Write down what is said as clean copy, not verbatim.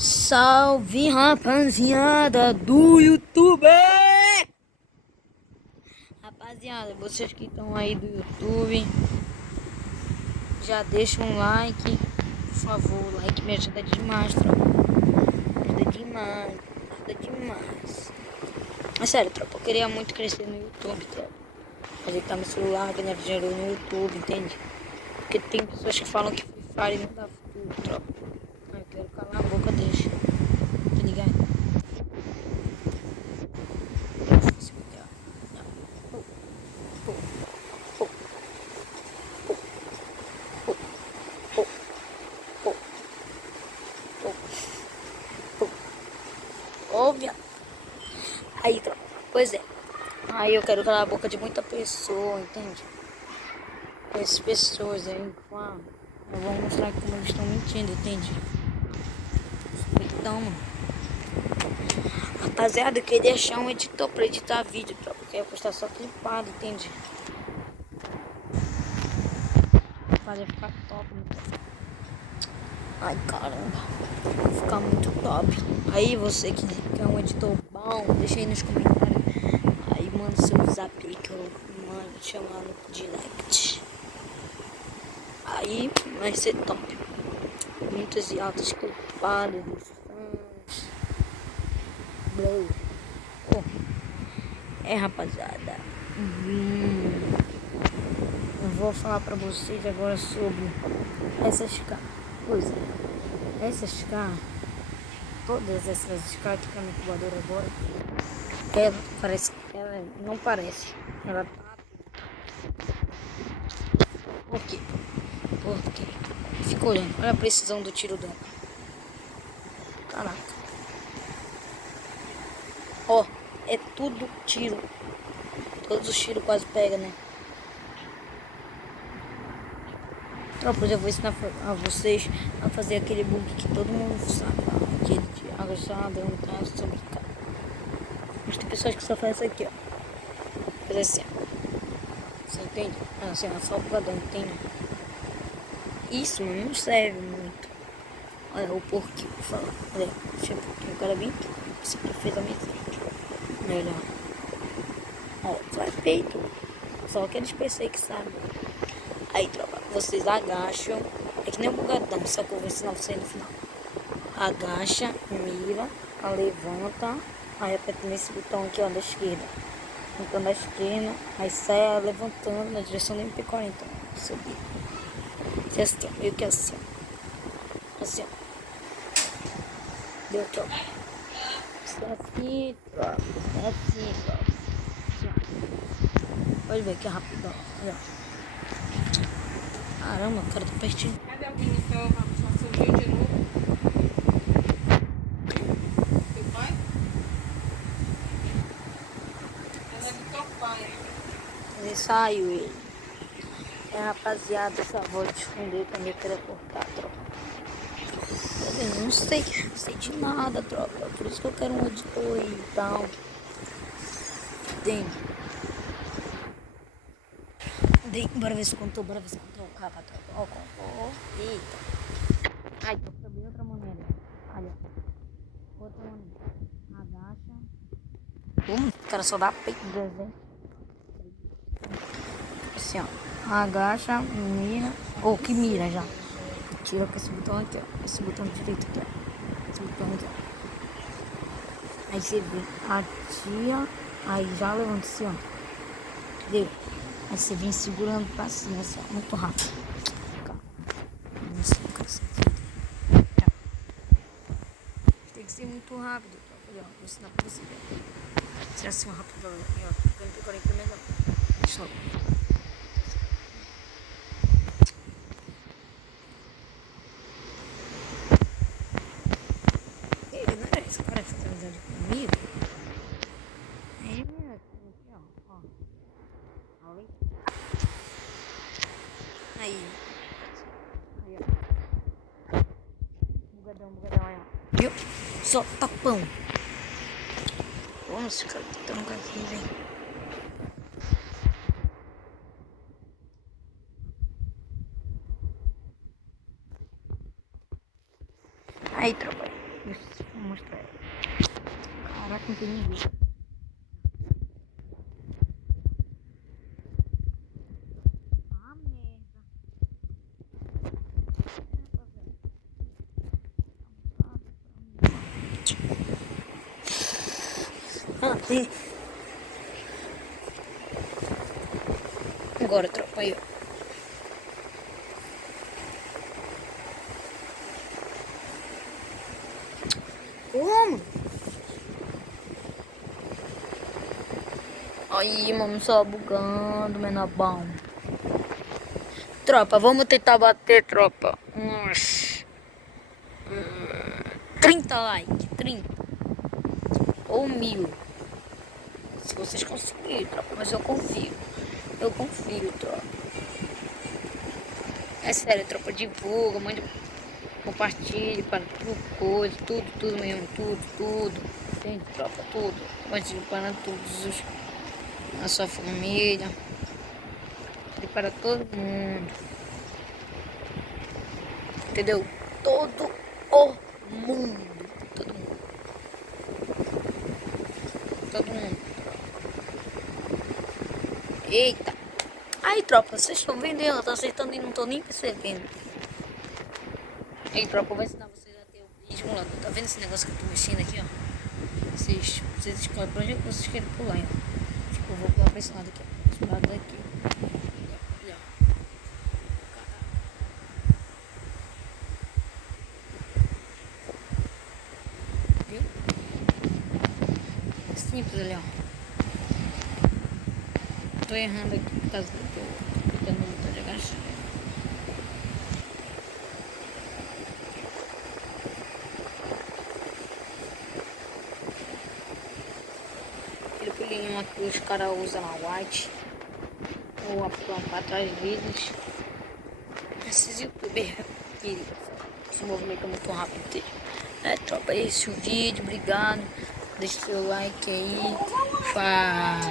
Salve, rapaziada do YouTube! Rapaziada, vocês que estão aí do YouTube, já deixa um like, por favor. O like me ajuda demais, tropa. Ajuda demais, ajuda demais. É sério, tropa, eu queria muito crescer no YouTube, tropa. Fazer tá no celular, ganhar dinheiro no YouTube, entende? Porque tem pessoas que falam que Free Fire não dá futuro, tropa. Eu quero calar a boca deles, tá ligado? Óbvio. Aí, tropa. Pois é. Aí eu quero calar a boca de muita pessoa, entende? Essas pessoas aí, claro. Eu vou mostrar como eles estão mentindo, entende? Então, mano. Rapaziada, eu queria achar um editor pra editar vídeo, tropa. Porque eu ia postar só clipado, entende? Fazer ficar top, né? Ai, caramba. Vai ficar muito top. Aí você que quer um editor bom, deixa aí nos comentários. Aí manda seu zap aí que eu mando te chamar no direct. Aí vai ser top. Muitas e altas clipadas de fãs. Bro. Oh. É, rapaziada. Eu vou falar pra vocês agora sobre essas caras. Pois é. Essas caras. Todas essas caras que tá no incubador agora. Ela parece. Ela não parece. Ela tá. Por quê? Porque fica olhando, olha a precisão do tiro dela. Caraca. Ó, é tudo tiro. Todos os tiros quase pegam, né? Tropa, eu já vou ensinar a vocês a fazer aquele bug que todo mundo sabe. Aquele de agachado, não tá sobre cara. Mas tem pessoas que só fazem isso aqui, ó. Fazer assim, ó. Você entende? Assim, ó, só o bugadão, entende? Isso, mano, não serve muito. Olha o porquinho, fala. Olha, deixa eu ver. O cara vem aqui. Isso aqui fez a mensagem. Melhor. Ó, faz peito. Só aqueles PC que sabem. Aí, tropa, vocês agacham. É que nem o bugadão, só que eu vou ensinar você no final. Agacha, mira, levanta. Aí aperta nesse botão aqui, ó, da esquerda. Botão da esquerda. Aí sai levantando na direção do MP40. Subir. É assim, ó, meio que assim, ó. Assim, ó. Deu, tropa. Isso é assim, tropa. Isso é assim, tropa. Assim, ó. Pode ver que é rapidão. Olha, ó. Caramba, o cara tá pertinho. Cadê o Vinicius? Já subiu de novo? Seu pai? Ela é de teu pai. Ele saiu, ele. É, rapaziada, só vou te esconder também querer cortar, tropa. Eu não sei de nada, tropa. Por isso que eu quero um editor aí e tal. Entende? Bora ver se contou, bora ver se contou o capa, tropa. Ó, contou. Eita. Ai, tô também outra maneira. Olha. Outra maneira. Agacha. O cara só dá peito do desenho. Assim, ó. Agacha, mira. Ou que mira já. Tira com esse botão aqui, ó. Esse botão direito aqui, ó. Esse botão aqui, ó. Aí você vem, atira. Aí já levanta assim, ó. Entendeu? Aí você vem segurando pra cima, assim, ó. Muito rápido. Tem que ser muito rápido. Olha, vou ensinar pra você. Tirar assim, ó, rápido. Ó. Ganho de 40 melhor. Deixa eu. Ele não era esse cara que fazia amizade comigo? Aí, meu, aqui, ó. Olha. Aí. Aí, ó. Bugadão, olha. Viu? Só tapão. Vamos ficar tentando aqui, velho. Aí, tropa. Vou mostrar ela. Caraca, não tem ninguém. Ah, merda. Ah, tem. Agora, tropa aí, ó. Como? Aí, mano, só bugando, menor bom. Tropa, vamos tentar bater, tropa. Uns 30 likes, 30 ou 1000. Se vocês conseguirem, tropa, mas eu confio. Eu confio, tropa. É sério, tropa, divulga, mande, compartilhe para tudo, coisa, tudo mesmo, tudo. Entende, tropa, tudo. Compartilhe para todos a sua família e para todo mundo. Entendeu? Todo o mundo. Todo mundo. Todo mundo. Eita. Aí, tropa, vocês estão vendo? Eu tô acertando e não tô nem percebendo. Aí, tropa, eu vou ensinar vocês a ter o ritmo lá. Tá vendo esse negócio que eu tô mexendo aqui, ó? Vocês escolhem pra onde vocês querem pular, ó. Tipo, eu vou pular pra esse lado aqui, ó. Esse lado daqui. Olha, viu? Simples ali, ó. Tô errando aqui por causa do que eu tô ficando muito de agachar. Aquele pulinho lá que os caras usam na white. Ou a pular pra trás deles. Esses youtubers que se movimentam muito rápido. Entende? É, tropa, esse é o vídeo. Obrigado. Deixa o seu like aí. Fala.